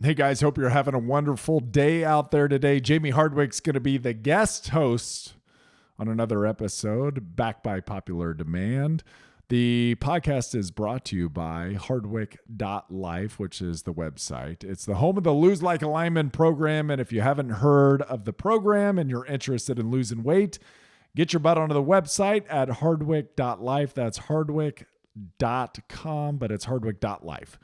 Hey guys, hope you're having a wonderful day out there today. Jayme Hardwick's going to be the guest host on another episode, back by popular demand. The podcast is brought to you by HardwickLIFE, which is the website. It's the home of the Lose Like a Lineman program, and if you haven't heard of the program and you're interested in losing weight, get your butt onto the website at HardwickLIFE. That's hardwick.com, but it's HardwickLIFE.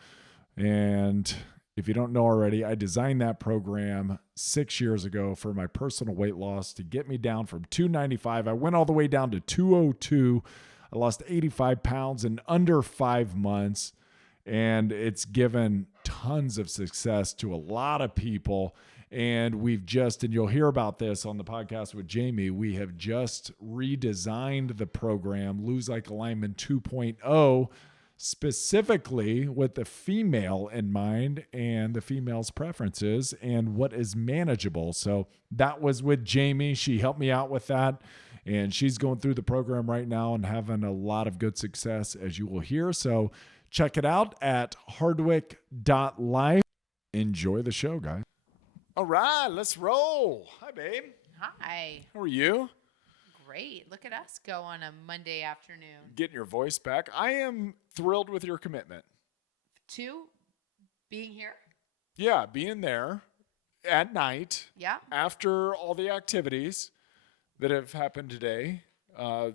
And if you don't know already, I designed that program 6 years ago for my personal weight loss to get me down from 295. I went all the way down to 202. I lost 85 pounds in under 5 months, and it's given tons of success to a lot of people. And and you'll hear about this on the podcast with Jayme, we have just redesigned the program, Lose Like a Lineman 2.0, specifically with the female in mind and the female's preferences and what is manageable. So that was with Jayme. She helped me out with that, and she's going through the program right now and having a lot of good success, as you will hear. So check it out at hardwick.life. Enjoy the show, guys. All right, let's roll. Hi, babe. Hi. How are you? Great. Look at us go on a Monday afternoon. Getting your voice back. I am thrilled with your commitment. To being here? Yeah, being there at night. Yeah. After all the activities that have happened today.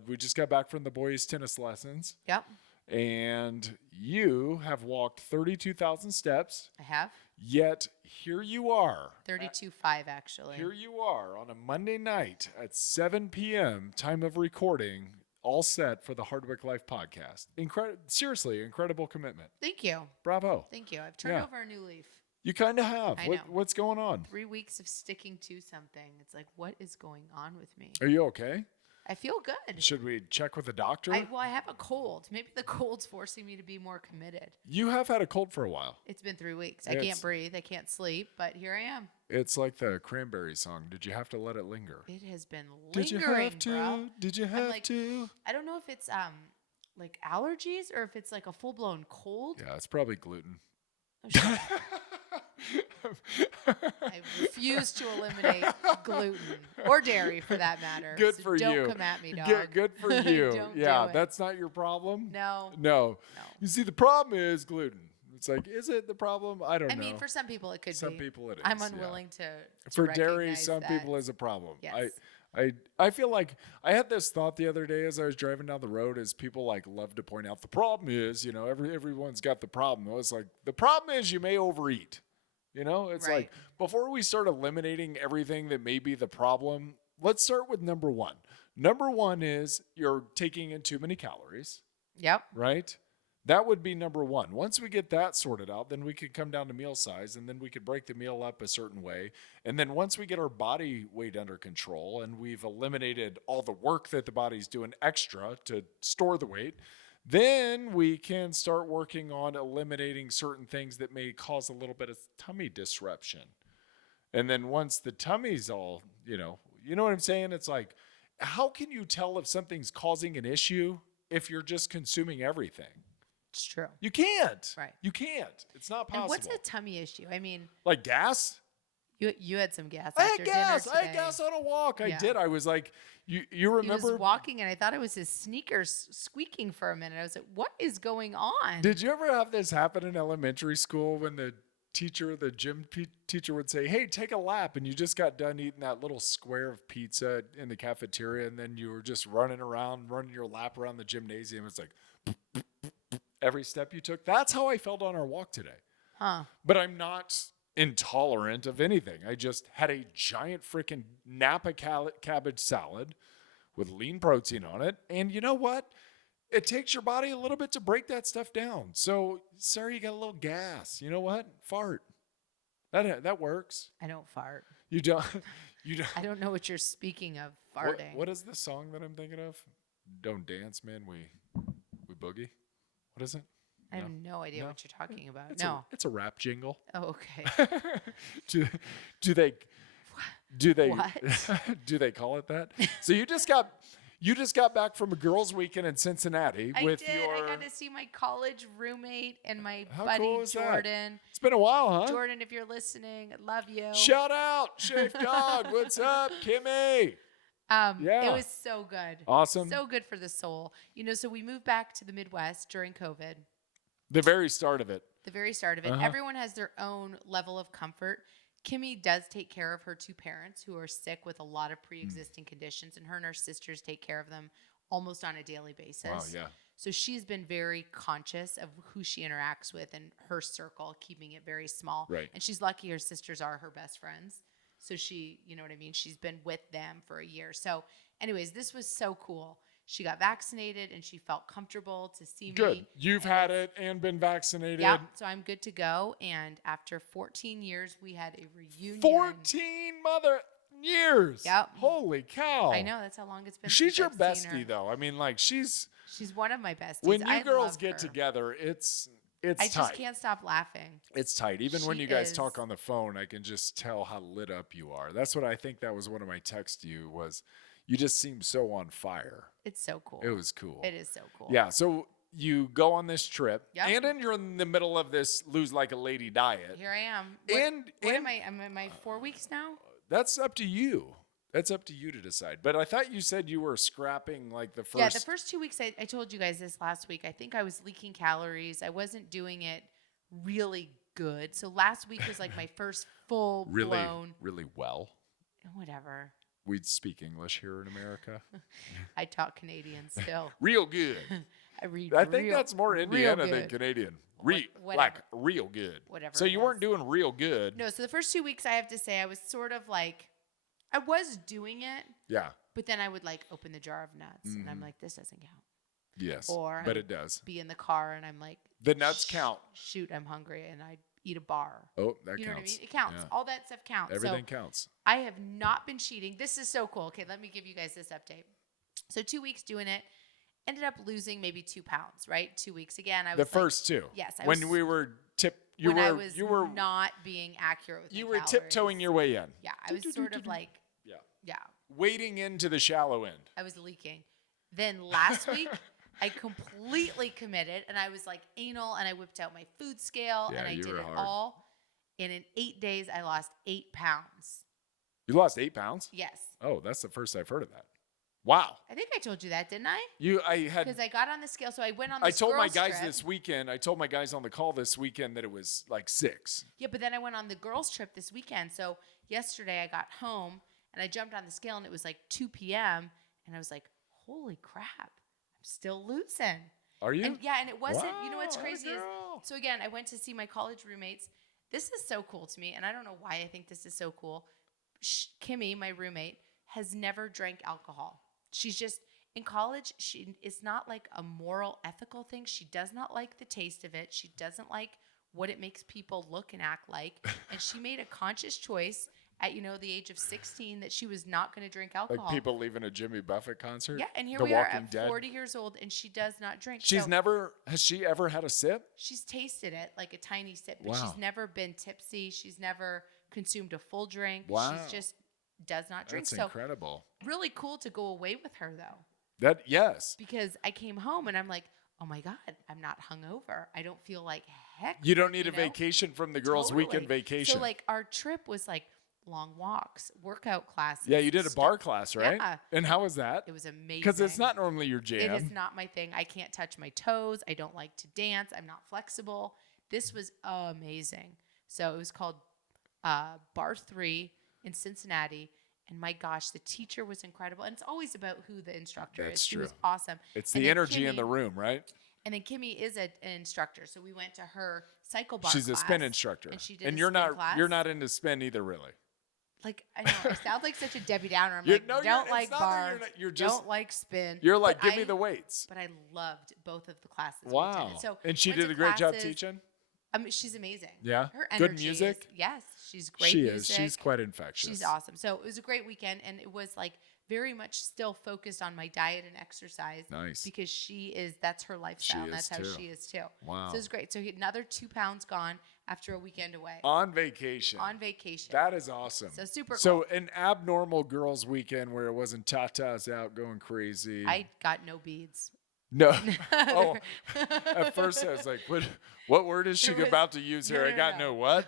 We just got back from the boys' tennis lessons. Yep. And you have walked 32,000 steps. I have. Yet here you are. 32.5 actually. Here you are on a Monday night at 7 p.m. time of recording, all set for the HardwickLIFE podcast. Seriously, incredible commitment. Thank you. Bravo. Thank you. I've turned over a new leaf. You kind of have. I know. What's going on? 3 weeks of sticking to something. It's like, what is going on with me? Are you okay? I feel good. Should we check with the doctor? I have a cold. Maybe the cold's forcing me to be more committed. You have had a cold for a while. It's been 3 weeks. I can't breathe. I can't sleep, but here I am. It's like the Cranberry song. Did you have to let it linger? It has been lingering, Did you have to? bro. Did you have to? I don't know if it's like allergies or if it's like a full-blown cold. Yeah, it's probably gluten. Oh, I refuse to eliminate gluten or dairy for that matter. Good so for don't you. Don't come at me, dog. Good for you. Don't yeah, do it. That's not your problem? No. You see, the problem is gluten. It's like, is it the problem? I don't know. I mean, for some people it could be. Some people it is. I'm unwilling to For dairy, recognize some that. people is a problem. Yes. I feel like I had this thought the other day as I was driving down the road, is people like love to point out the problem is, everyone's got the problem. It's like, the problem is you may overeat. It's Right. like, before we start eliminating everything that may be the problem, let's start with number one. Number one is you're taking in too many calories. Yep. Right? That would be number one. Once we get that sorted out, then we could come down to meal size, and then we could break the meal up a certain way. And then once we get our body weight under control and we've eliminated all the work that the body's doing extra to store the weight, then we can start working on eliminating certain things that may cause a little bit of tummy disruption. And then once the tummy's all, you know what I'm saying? It's like, how can you tell if something's causing an issue if you're just consuming everything? It's true. You can't. Right. You can't. It's not possible. And what's a tummy issue? I mean, like gas? You had some gas I after had gas. dinner today. I had gas on a walk. Yeah. I did. I was like, you remember? He was walking, and I thought it was his sneakers squeaking for a minute. I was like, what is going on? Did you ever have this happen in elementary school when the gym teacher would say, hey, take a lap, and you just got done eating that little square of pizza in the cafeteria, and then you were just running your lap around the gymnasium. It's like every step you took. That's how I felt on our walk today. Huh. But I'm not intolerant of anything. I just had a giant freaking Napa cabbage salad with lean protein on it. And you know what? It takes your body a little bit to break that stuff down. So, sorry, you got a little gas. You know what? Fart. That works. I don't fart. You don't. I don't know what you're speaking of, farting. What is the song that I'm thinking of? Don't dance, man. We boogie. What is it? I have no idea what you're talking about. It's a rap jingle. Oh, okay. do they What? do they call it that? So you just got You just got back from a girls' weekend in Cincinnati I with did. your. I got to see my college roommate and my How buddy cool is that? Jordan. It's been a while, huh? Jordan, if you're listening, I love you. Shout out, Shaved Dog. What's up, Kimmy? It was so good. Awesome. So good for the soul. So we moved back to the Midwest during COVID. The very start of it. The very start of it. Everyone has their own level of comfort. Kimmy does take care of her two parents who are sick with a lot of pre-existing conditions, and her and her sisters take care of them almost on a daily basis. Wow, yeah. So she's been very conscious of who she interacts with and her circle, keeping it very small. Right. And she's lucky her sisters are her best friends. So she, you know what I mean? She's been with them for a year. So anyways, this was so cool. She got vaccinated and she felt comfortable to see me. Good. You've had it and been vaccinated. Yeah, so I'm good to go. And after 14 years, we had a reunion. 14 mother years. Yep. Holy cow. I know, that's how long it's been. She's since your I've seen her. bestie, though. I mean, like, she's one of my besties. when you I girls love get her. together, it's I tight. just can't stop laughing. It's tight. Even when She you guys is- talk on the phone, I can just tell how lit up you are. That's what I think that was one of my texts to you was you just seem so on fire. It's so cool. It was cool. It is so cool. Yeah. So you go on this trip, Yep. and then you're in the middle of this lose like a lady diet. Here I am. And am I? Am I 4 weeks now? That's up to you. That's up to you to decide. But I thought you said you were scrapping like the first. Yeah, the first 2 weeks, I told you guys this last week. I think I was leaking calories. I wasn't doing it really good. So last week was like my first full blown. Really well. Whatever. We speak English here in America. I talk Canadian still. Real good. I read. I think that's more Indiana than good. Canadian. Whatever. Like real good. Whatever So it you weren't is. doing real good. No, so the first 2 weeks, I have to say, I was sort of like, I was doing it, Yeah. but then I would like open the jar of nuts, and I'm like, this doesn't count. Yes. Or but I it does. Be in the car, and I'm like, The nuts count. Shoot, I'm hungry, and I eat a bar. Oh, that You know counts. what I mean? It counts. Yeah. All that stuff counts. Everything So counts. I have not been cheating. This is so cool. Okay, let me give you guys this update. So 2 weeks doing it, ended up losing maybe 2 pounds, right? 2 weeks again. I was The like, first two. Yes. When we were I was not being accurate with you my were calories. tiptoeing your way in. Yeah, I was sort of like, Yeah. yeah, Wading into the shallow end. I was leaking. Then last week, I completely committed, and I was like anal, and I whipped out my food scale, Yeah, and I you did were it hard. all. And in 8 days, I lost 8 pounds. You lost 8 pounds? Yes. Oh, that's the first I've heard of that. Wow. I think I told you that, didn't I? Because Because I got on the scale. So I went on this I told my girls' guys trip. this weekend, I told my guys on the call this weekend that it was like 6. Yeah, but then I went on the girls' trip this weekend. So yesterday I got home, and I jumped on the scale, and it was like 2 p.m. And I was like, holy crap, I'm still losing. Are you? And and it wasn't, you know what's Wow, crazy is, girl. so again, I went to see my college roommates. This is so cool to me, and I don't know why I think this is so cool. Kimmy, my roommate, has never drank alcohol. She's just, in college, it's not like a moral, ethical thing. She does not like the taste of it. She doesn't like what it makes people look and act like. And she made a conscious choice at, the age of 16 that she was not going to drink alcohol. Like people leaving a Jimmy Buffett concert? Yeah, and here The we are Walking at Dead? 40 years old, and she does not drink. Has she ever had a sip? She's tasted it, like a tiny sip, but Wow. she's never been tipsy. She's never consumed a full drink. Wow. She's just does not drink. That's So incredible. really cool to go away with her, though, Yes. because I came home and I'm like, oh my God, I'm not hungover. I don't feel like heck. You don't need a know? vacation from the girls' Totally. weekend vacation. So like our trip was like long walks, workout classes. yeah, you did a stuff. bar class, right? Yeah. And how was that? It was amazing. Because it's not normally your jam. It is not my thing. I can't touch my toes. I don't like to dance. I'm not flexible. This was amazing. So it was called Bar 3 in Cincinnati. And my gosh, the teacher was incredible. And it's always about who the instructor That's is. She was true. awesome. It's And the then energy in Kimmy- the room, right? And then Kimmy is an instructor. So we went to her cycle bar She's class. a spin instructor. And she did a you're spin not class. you're not into spin either, really. Like, I know, I sound like such a Debbie Downer. I'm You're- like, no, you're- don't it's like not that bar, you're not- you're just- don't like spin. You're like, But give me the weights. But I loved both of the classes. we Wow. attended. So And she went did to a great job classes. teaching? She's amazing. Yeah? Her Good energy music? Yes, she's great She music. is. She's quite infectious. She's awesome. So it was a great weekend, and it was like very much still focused on my diet and exercise. Nice. Because that's her lifestyle. She That's is how too. she is too. Wow. So it was great. So another 2 pounds gone after a weekend away. On vacation. On vacation. That is awesome. So super cool. So an abnormal girls' weekend where it wasn't tatas out going crazy. I got no beads. No. Oh, at first I was like, what word is she about to use here? I got no what?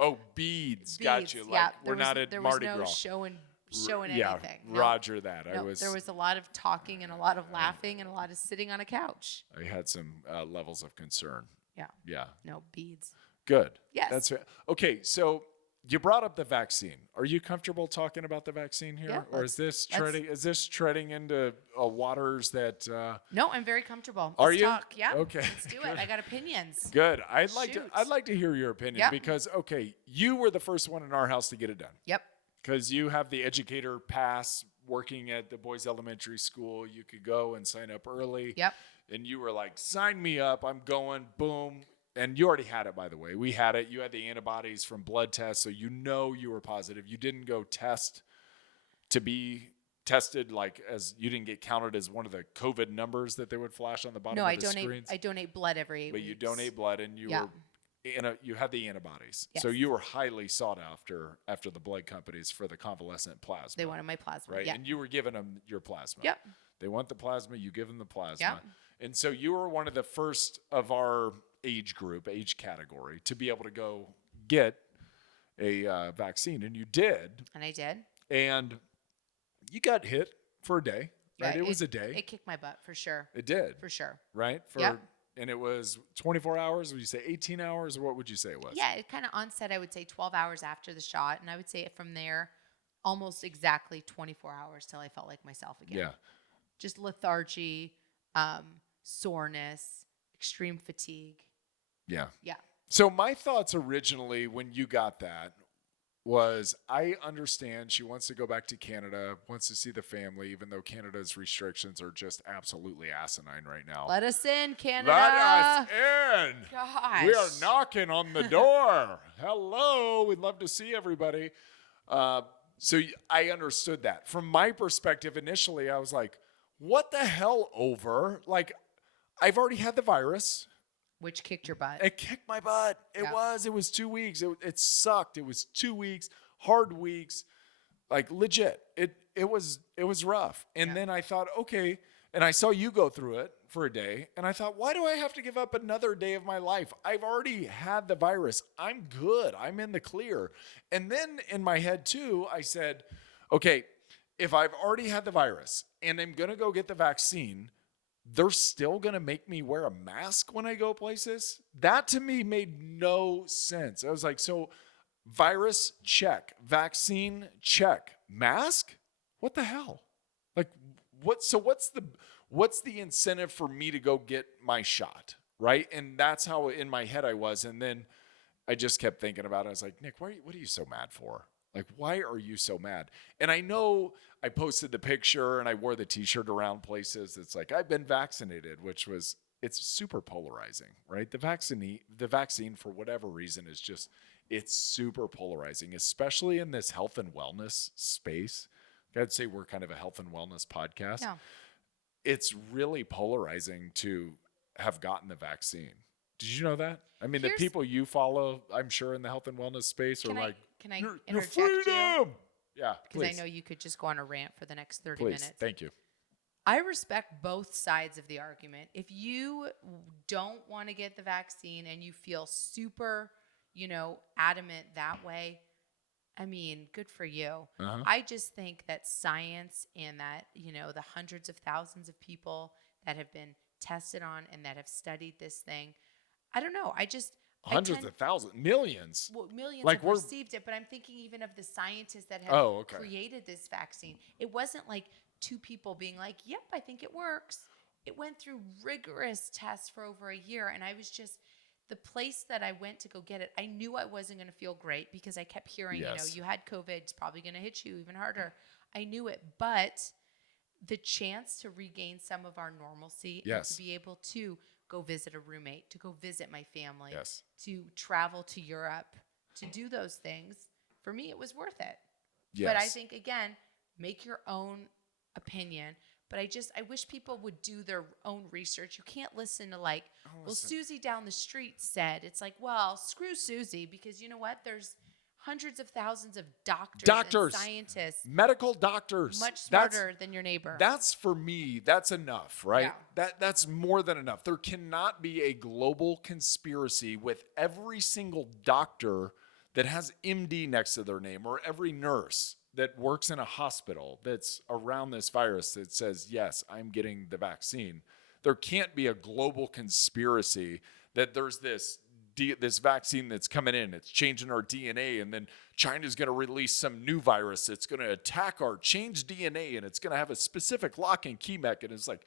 Oh, beads. Got you. Like, yeah, we're not at Mardi Gras. There was no showing Yeah, anything. roger that. No, there was a lot of talking and a lot of laughing and a lot of sitting on a couch. I had some levels of concern. Yeah. Yeah. No beads. Good. Yes. That's right. Okay, so you brought up the vaccine. Are you comfortable talking about the vaccine here, Yeah, or is this treading into waters that? No, I'm very comfortable. Are Let's you? talk. Yeah. Okay. Let's do it. I got opinions. Good. I'd like to hear your opinion Yep. because you were the first one in our house to get it done. Yep. Because you have the educator pass working at the boys' elementary school. You could go and sign up early. Yep. And you were like, sign me up. I'm going. Boom. And you already had it, by the way. We had it. You had the antibodies from blood tests, so you were positive. You didn't go test to be tested, as you didn't get counted as one of the COVID numbers that they would flash on the bottom of the screens. I donate blood every 8 But weeks. you donate blood, and you you had the antibodies. Yes. So you were highly sought after the blood companies for the convalescent plasma. They wanted my plasma. Right? Yeah. And you were giving them your plasma. Yep. They want the plasma, you give them the plasma. Yep. And so you were one of the first of our age category to be able to go get a vaccine. And you did. And I did. And you got hit for a day, right? Yeah, it was a day. It kicked my butt for sure. It did. For sure. Right? Yep. And it was 24 hours. Would you say 18 hours? Or what would you say it was? Yeah, it kind of onset, I would say 12 hours after the shot. And I would say from there, almost exactly 24 hours till I felt like myself again. Yeah. Just lethargy, soreness, extreme fatigue. Yeah. Yeah. So my thoughts originally when you got that was I understand she wants to go back to Canada, wants to see the family, even though Canada's restrictions are just absolutely asinine right now. Let us in, Canada. Let us in. Gosh. We are knocking on the door. Hello. We'd love to see everybody. So I understood that. From my perspective, initially, I was like, what the hell over? Like, I've already had the virus. Which kicked your butt. It kicked my butt. It was 2 weeks. It sucked. It was 2 weeks, hard weeks, like legit. It was rough. And then I thought, okay. And I saw you go through it for a day. And I thought, why do I have to give up another day of my life? I've already had the virus. I'm good. I'm in the clear. And then in my head too, I said, okay, if I've already had the virus and I'm going to go get the vaccine, they're still going to make me wear a mask when I go places? That to me made no sense. I was like, so virus, check. Vaccine, check. Mask? What the hell? Like, what's the incentive for me to go get my shot? Right? And that's how in my head I was. And then I just kept thinking about it. I was like, Nick, what are you so mad for? Like, why are you so mad? And I know I posted the picture and I wore the t-shirt around places. It's like, I've been vaccinated, it's super polarizing, right? The vaccine for whatever reason it's super polarizing, especially in this health and wellness space. I'd say we're kind of a health and wellness podcast. Yeah. It's really polarizing to have gotten the vaccine. Did you know that? I mean, the people you follow, I'm sure in the health and wellness space are like, can I your interject freedom! you? Yeah, Because I know you could just go on a rant for the next 30 please. minutes. Thank you. I respect both sides of the argument. If you don't want to get the vaccine and you feel super, adamant that way, I mean, good for you. Uh-huh. I just think that science and that, the hundreds of thousands of people that have been tested on and that have studied this thing, I don't know. Hundreds of thousands, millions. Well, millions Like have received it, but I'm thinking even of the scientists that have created this vaccine. It wasn't like two people being like, yep, I think it works. It went through rigorous tests for over a year. And I was just, the place that I went to go get it, I knew I wasn't going to feel great because I kept hearing, you had COVID, it's probably going to hit you even harder. I knew it, but the chance to regain some of our normalcy and to be able to go visit a roommate, to go visit my family, to travel to Europe, to do those things, for me, it was worth it. Yes. But I think, again, make your own opinion. But I wish people would do their own research. You can't listen to like, well, Susie down the street said. It's like, well, screw Susie, because you know what? There's hundreds of thousands of doctors, and scientists, medical doctors, much smarter than your neighbor. That's, for me, that's enough, right? Yeah. That's more than enough. There cannot be a global conspiracy with every single doctor that has MD next to their name, or every nurse that works in a hospital that's around this virus that says, yes, I'm getting the vaccine. There can't be a global conspiracy that there's this vaccine that's coming in, it's changing our DNA, and then China's going to release some new virus that's going to attack our changed DNA, and it's going to have a specific lock and key mechanism. It's like,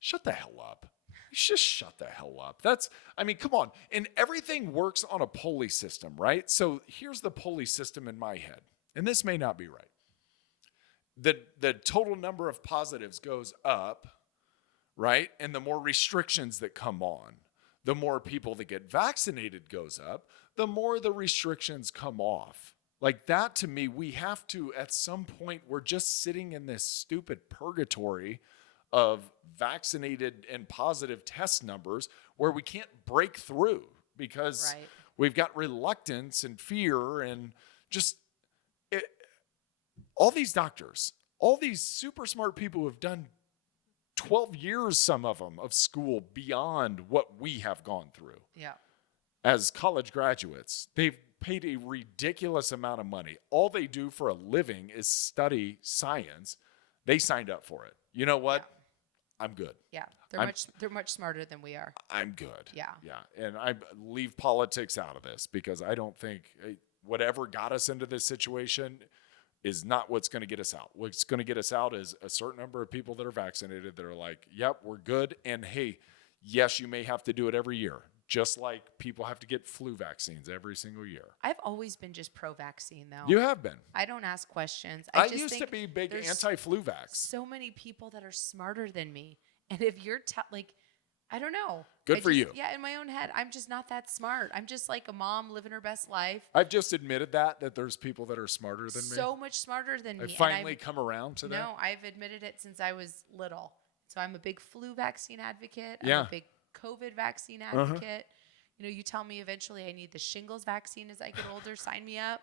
shut the hell up. Just shut the hell up. Come on. And everything works on a pulley system, right? So here's the pulley system in my head, and this may not be right. The total number of positives goes up, right? And the more restrictions that come on, the more people that get vaccinated goes up, the more the restrictions come off. Like that, to me, we have to, at some point, we're just sitting in this stupid purgatory of vaccinated and positive test numbers where we can't break through because we've got reluctance and fear and just all these doctors, all these super smart people who have done 12 years, some of them, of school beyond what we have gone through. Yeah. As college graduates, they've paid a ridiculous amount of money. All they do for a living is study science. They signed up for it. You know what? Yeah. I'm good. Yeah. They're much smarter than we are. I'm good. Yeah. Yeah. And I leave politics out of this because I don't think whatever got us into this situation is not what's going to get us out. What's going to get us out is a certain number of people that are vaccinated that are like, yep, we're good. And hey, yes, you may have to do it every year, just like people have to get flu vaccines every single year. I've always been just pro-vaccine, though. You have been. I don't ask questions. I just used to be big anti-flu vax. So many people that are smarter than me. And if you're I don't know. Good for you. Yeah, in my own head, I'm just not that smart. I'm just like a mom living her best life. I've just admitted that there's people that are smarter than me. So much smarter than me. I finally come around to that. No, I've admitted it since I was little. So I'm a big flu vaccine advocate. I'm a big COVID vaccine advocate. You know, you tell me eventually I need the shingles vaccine as I get older. Sign me up.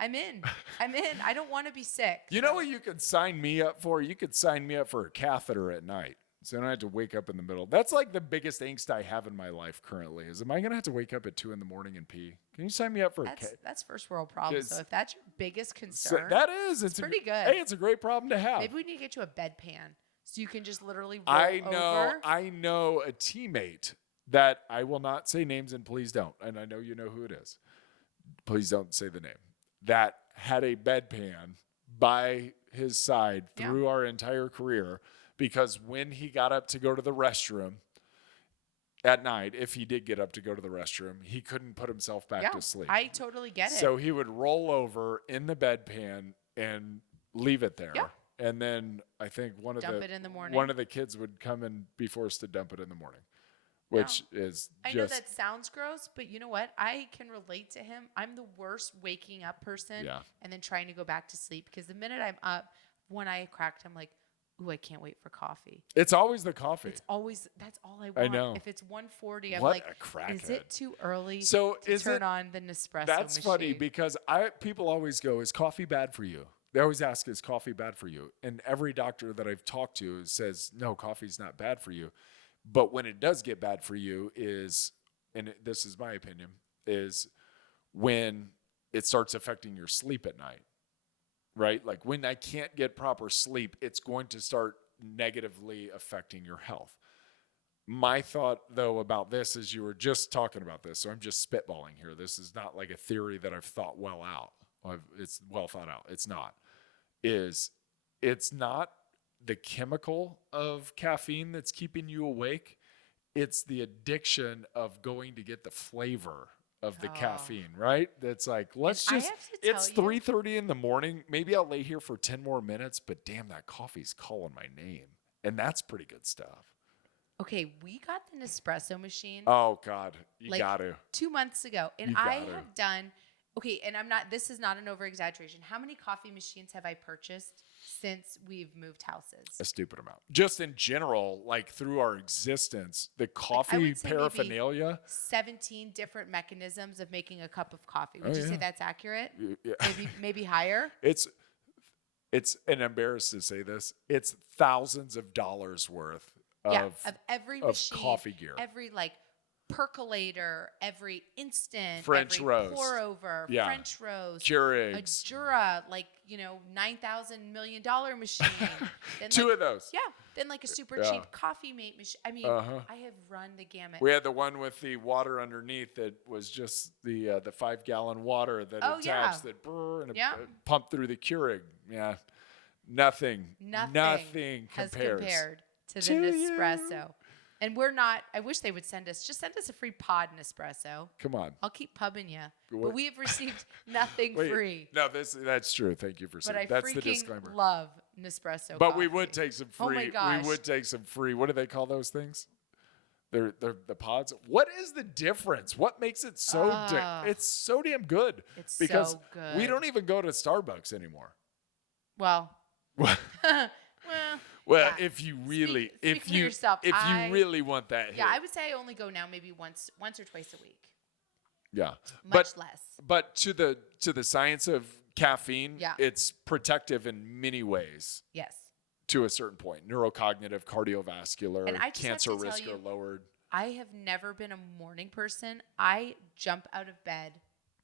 I'm in. I don't want to be sick. You know what you could sign me up for? You could sign me up for a catheter at night. So I don't have to wake up in the middle. That's like the biggest angst I have in my life currently is, am I going to have to wake up at 2 a.m. and pee? Can you sign me up for That's first world problem. So if that's your biggest concern, it's pretty good. Hey, it's a great problem to have. Maybe we need to get you a bedpan so you can just literally roll over. I know a teammate that I will not say names, and please don't. And I know you know who it is. Please don't say the name. That had a bedpan by his side through our entire career. Because when he got up to go to the restroom at night, if he did get up to go to the restroom, he couldn't put himself back to sleep. I totally get it. So he would roll over in the bedpan and leave it there. Yeah. And then I think one of the kids would come and be forced to dump it in the morning, which is I know that sounds gross, but you know what? I can relate to him. I'm the worst waking up person and then trying to go back to sleep because the minute I'm up, one eye cracked, I'm like, ooh, I can't wait for coffee. It's always the coffee. That's all I want. I know. If it's 1:40, I'm like, is it too early to turn on the Nespresso That's machine? funny because people always go, is coffee bad for you? They always ask, is coffee bad for you? And every doctor that I've talked to says, no, coffee's not bad for you. But when it does get bad for you this is my opinion, is when it starts affecting your sleep at night. Right? Like when I can't get proper sleep, it's going to start negatively affecting your health. My thought, though, about this is you were just talking about this, so I'm just spitballing here. This is not like a theory that I've thought well out. It's well thought out. It's not. It's not the chemical of caffeine that's keeping you awake. It's the addiction of going to get the flavor of the caffeine, right? That's like, it's 3:30 in the morning. Maybe I'll lay here for 10 more minutes, but damn, that coffee's calling my name. And that's pretty good stuff. Okay, we got the Nespresso machine. Oh God, you got to. 2 months ago. And I have done Okay, and this is not an over-exaggeration. How many coffee machines have I purchased since we've moved houses? A stupid amount. Just in general, like through our existence, the I coffee would say maybe paraphernalia. 17 different mechanisms of making a cup of coffee. Oh, Would you say yeah. that's accurate? Yeah. Maybe higher? It's and embarrassed to say this. It's thousands of dollars worth Of every machine, coffee gear. every like percolator, every instant, French every roast. pour over, Yeah. French roast, Keurigs. a Jura, like, $9,000 million machine. Then Two of those. Yeah. Then like a super Yeah. cheap coffee mate machine. I mean, Uh-huh. I have run the gamut. We had the one with the water underneath that was just the 5-gallon water that Oh, attached yeah. that it Yeah. pumped through the Keurig. Yeah. Nothing has compares. compared to the to you. Nespresso. And I wish they would send us a free pod Nespresso. Come on. I'll keep pubbing you. What? But we have received nothing Wait, free. No, that's true. Thank you for But saying I that's the freaking disclaimer. love Nespresso But we coffee. would take some Oh free. my gosh. We would take some free. What do they call those things? They're the pods. What is the difference? What makes it so? It's so damn good. It's because so good. we don't even go to Starbucks anymore. Well, Well, yeah. if you really, Speak for yourself. if you really want that hit, yeah, I would say I only go now maybe once or twice a week. yeah, Much less. But to the science of caffeine, Yeah. it's protective in many ways. Yes. To a certain point, neurocognitive, cardiovascular, And I just have cancer to tell risk you, are lowered. I have never been a morning person. I jump out of bed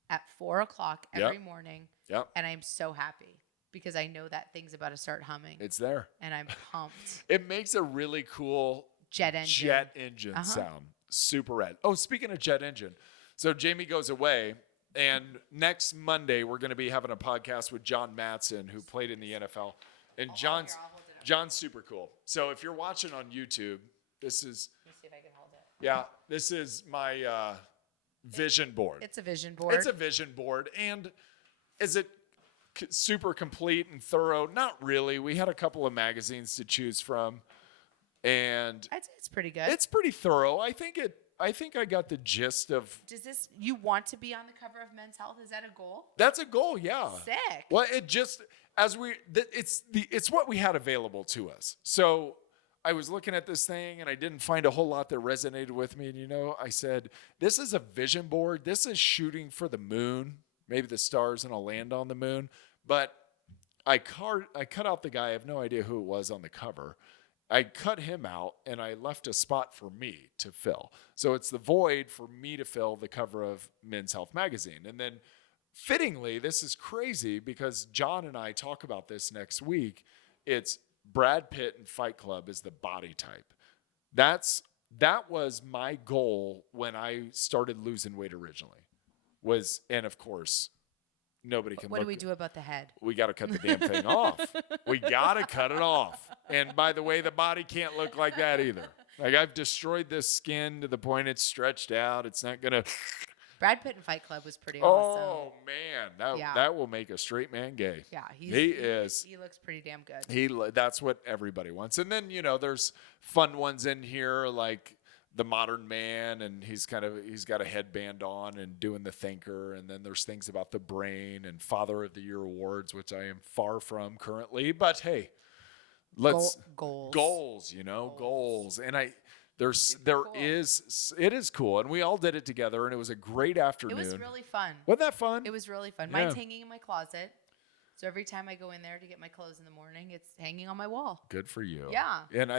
at 4:00 every morning. Yep. And I'm so happy because I know that thing's about to start humming. It's there. And I'm pumped. It makes a really cool Jet engine. sound. Super rad. Oh, speaking of jet engine, so Jayme goes away, and next Monday we're going to be having a podcast with John Matson, who played in the NFL, and John's super cool. So if you're watching on YouTube, this is. Let me see if I can hold it. Yeah, this is my vision board. It's a vision board. It's a vision board, and is it super complete and thorough? Not really. We had a couple of magazines to choose from, and I'd say it's pretty good. it's pretty thorough. I think I got the gist of. You want to be on the cover of Men's Health? Is that a goal? That's a goal, yeah. Sick. Well, it's what we had available to us. So I was looking at this thing and I didn't find a whole lot that resonated with me. And I said, this is a vision board. This is shooting for the moon. Maybe the stars and I'll land on the moon. But I cut out the guy. I have no idea who it was on the cover. I cut him out and I left a spot for me to fill. So it's the void for me to fill the cover of Men's Health magazine. And then fittingly, this is crazy because John and I talk about this next week. It's Brad Pitt in Fight Club is the body type. That was my goal when I started losing weight originally. And of course, nobody can. What do we do about the head? We got to cut the damn thing off. We got to cut it off. And by the way, the body can't look like that either. Like I've destroyed this skin to the point it's stretched out. It's not gonna. Brad Pitt in Fight Club was pretty Oh awesome. man, that will make a straight man gay. Yeah, he is. He looks pretty damn good. That's what everybody wants. And then there's fun ones in here like the modern man, and he's got a headband on and doing the thinker. And then there's things about the brain and Father of the Year awards, which I am far from currently. But hey, let's goals. Goals. And it is cool, and we all did it together, and it was a great afternoon. It was really fun. Wasn't that fun? It was really fun. Yeah. Mine's hanging in my closet, so every time I go in there to get my clothes in the morning, it's hanging on my wall. Good for you. Yeah. And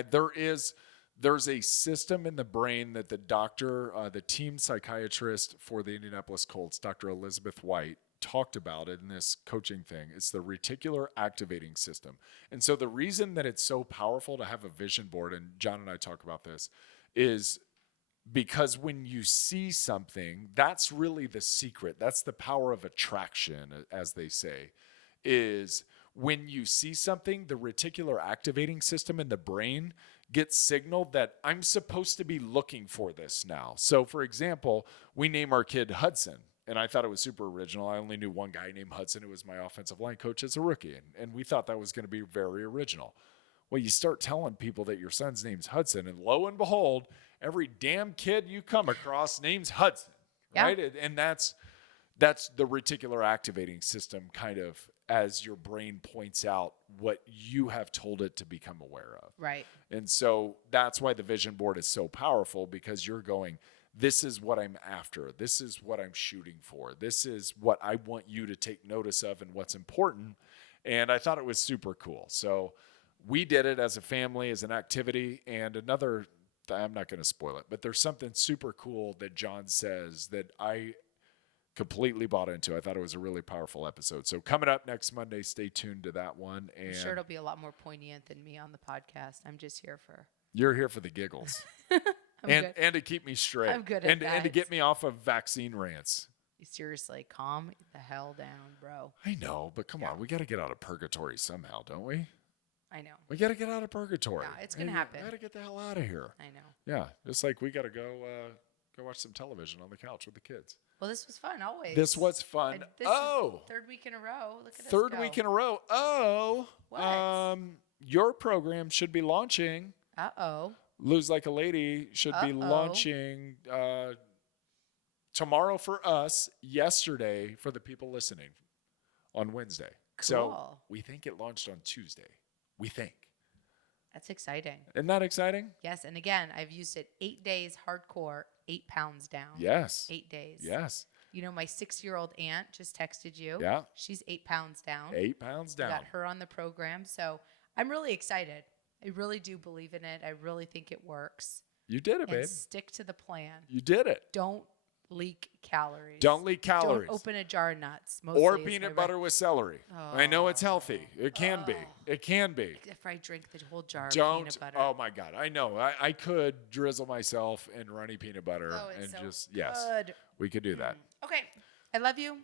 there's a system in the brain that the doctor, the team psychiatrist for the Indianapolis Colts, Dr. Elizabeth White, talked about it in this coaching thing. It's the reticular activating system. And so the reason that it's so powerful to have a vision board, and John and I talk about this, is because when you see something, that's really the secret. That's the power of attraction, as they say, is when you see something, the reticular activating system in the brain gets signaled that I'm supposed to be looking for this now. So for example, we name our kid Hudson. And I thought it was super original. I only knew one guy named Hudson. It was my offensive line coach as a rookie. And we thought that was going to be very original. Well, you start telling people that your son's name's Hudson, and lo and behold, every damn kid you come across name's Hudson, right? And that's the reticular activating system, kind of as your brain points out what you have told it to become aware of. Right. And so that's why the vision board is so powerful, because you're going, this is what I'm after. This is what I'm shooting for. This is what I want you to take notice of and what's important. And I thought it was super cool. So we did it as a family, as an activity. And another, I'm not going to spoil it, but there's something super cool that John says that I completely bought into. I thought it was a really powerful episode. So coming up next Monday, stay tuned to that one. And I'm sure it'll be a lot more poignant than me on the podcast. I'm just here for. You're here for the giggles. Good. And to keep me straight. I'm good at that. And to get me off of vaccine rants. Seriously, calm the hell down, bro. I know, but come on. We got to get out of purgatory somehow, don't we? I know. We got to get out of purgatory. Yeah, it's going to happen. We got to get the hell out of here. I know. Yeah, just like we got to go watch some television on the couch with the kids. Well, this was fun always. This was fun. This is third week in a row. Look at us Third go. week in a row. Oh. What? Your program should be launching. Uh-oh. Lose Like a Lady should be launching tomorrow for us, yesterday for the people listening on Wednesday. Cool. So we think it launched on Tuesday. We think. That's exciting. Isn't that exciting? Yes. And again, I've used it 8 days hardcore, 8 pounds down. Yes. 8 days. Yes. You know, my 6-year-old aunt just texted you. Yeah. She's 8 pounds down. 8 pounds down. We got her on the program. So I'm really excited. I really do believe in it. I really think it works. You did it, babe. And stick to the plan. You did it. Don't leak calories. Don't leak calories. Don't open a jar of nuts. Or peanut butter with celery. Oh. I know it's healthy. It can be. It can be. If I drink the whole jar of Don't. peanut butter. Oh my God. I know. I could drizzle myself in runny peanut butter and so just good. yes, we could do that. Okay. I love you.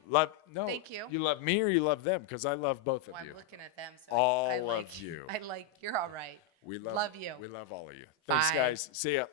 Thank you. You love me or you love them? Because I love both of Well, you. I'm looking at them. So All I of like you. I like. You're all right. We love you. We love all of you. Thanks, Bye. guys. See ya.